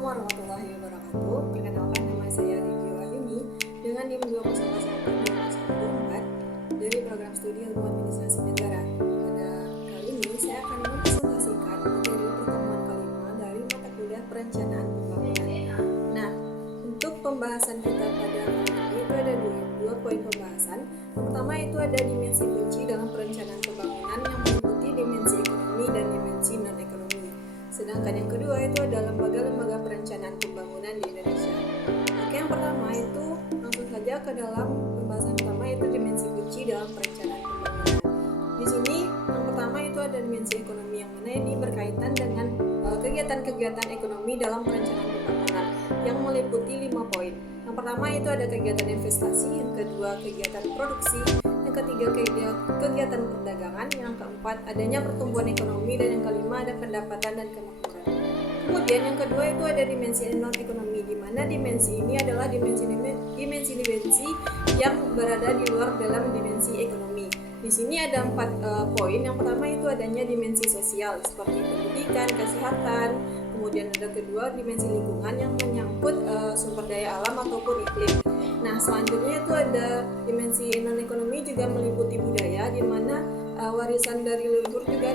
Assalamualaikum warahmatullahi wabarakatuh. Perkenalkan, nama saya Ridhi Wahyuni dengan NIM 2014 dari program studi Ilmu Administrasi Negara. Pada kali ini saya akan mempresentasikan materi pertemuan kelima dari mata kuliah Perencanaan Pembangunan. Nah, untuk pembahasan kita pada kali ini itu ada dua poin pembahasan. Yang pertama itu ada dimensi kunci dalam perencanaan pembangunan yang meliputi dimensi ekonomi dan dimensi non-ekonomi. Sedangkan yang kedua itu ada lembaga-lembaga perencanaan pembangunan di Indonesia. Oke, yang pertama itu langsung saja ke dalam pembahasan pertama, yaitu dimensi kunci dalam perencanaan pembangunan. Di sini yang pertama itu ada dimensi ekonomi, yang mana ini berkaitan dengan kegiatan-kegiatan ekonomi dalam perencanaan pembangunan yang meliputi 5 poin. Yang pertama itu ada kegiatan investasi, yang kedua kegiatan produksi, yang ketiga kegiatan perdagangan, yang keempat adanya pertumbuhan ekonomi, dan yang kelima ada pendapatan dan kemakmuran. Kemudian yang kedua itu ada dimensi non ekonomi, di mana dimensi ini adalah dimensi yang berada di luar dalam dimensi ekonomi. Di sini ada 4 poin. Yang pertama itu adanya dimensi sosial seperti pendidikan, kesehatan. Kemudian ada kedua dimensi lingkungan yang menyangkut sumber daya alam ataupun iklim. Nah, selanjutnya itu ada dimensi non ekonomi juga meliputi budaya, di mana warisan dari leluhur juga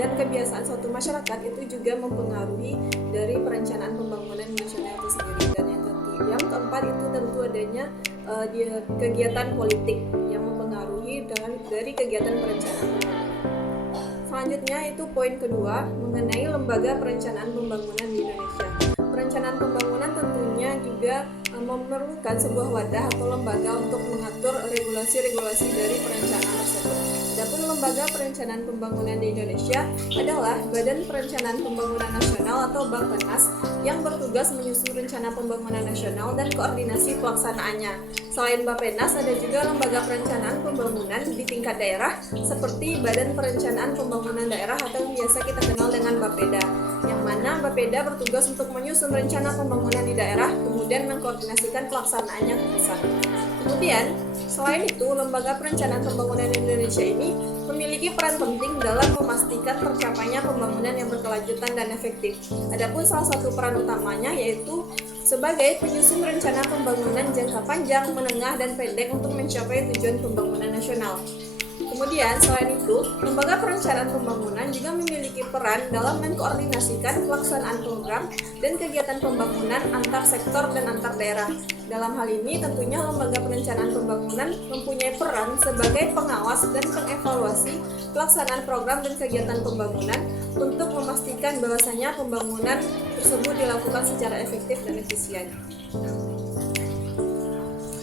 dan kebiasaan suatu masyarakat itu juga mempengaruhi dari perencanaan pembangunan nasional itu sendiri. Dan yang keempat itu tentu adanya kegiatan politik yang mempengaruhi dari kegiatan perencanaan pembangunan. Selanjutnya itu poin kedua mengenai lembaga perencanaan pembangunan di Indonesia. Perencanaan pembangunan tentunya juga memerlukan sebuah wadah atau lembaga untuk mengatur regulasi-regulasi dari perencanaan tersebut. Adapun lembaga perencanaan pembangunan di Indonesia adalah Badan Perencanaan Pembangunan Nasional atau Bappenas yang bertugas menyusun rencana pembangunan nasional dan koordinasi pelaksanaannya. Selain Bappenas, ada juga lembaga perencanaan pembangunan di tingkat daerah seperti Badan Perencanaan Pembangunan Daerah atau yang biasa kita kenal dengan Bapeda, yang mana Bapeda bertugas untuk menyusun rencana pembangunan di daerah, kemudian mengkoordinasikan pelaksanaannya ke pusat. Kemudian, selain itu, lembaga perencanaan pembangunan Indonesia ini memiliki peran penting dalam memastikan tercapainya pembangunan yang berkelanjutan dan efektif. Adapun salah satu peran utamanya yaitu sebagai penyusun rencana pembangunan jangka panjang, menengah, dan pendek untuk mencapai tujuan pembangunan nasional. Kemudian, selain itu, lembaga perencanaan pembangunan juga memiliki peran dalam mengkoordinasikan pelaksanaan program dan kegiatan pembangunan antar sektor dan antar daerah. Dalam hal ini, tentunya lembaga perencanaan pembangunan mempunyai peran sebagai pengawas dan pengevaluasi pelaksanaan program dan kegiatan pembangunan untuk memastikan bahwasanya pembangunan tersebut dilakukan secara efektif dan efisien.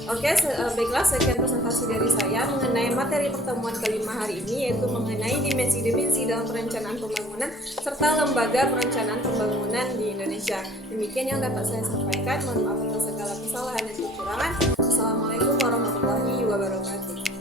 Oke, baiklah, sekian presentasi dari saya mengenai materi pertemuan kelima hari ini, yaitu mengenai dimensi-dimensi dalam perencanaan pembangunan serta lembaga perencanaan pembangunan di Indonesia. Demikian yang dapat saya sampaikan. Mohon maaf atas segala kesalahan dan kekurangan. Assalamualaikum warahmatullahi wabarakatuh.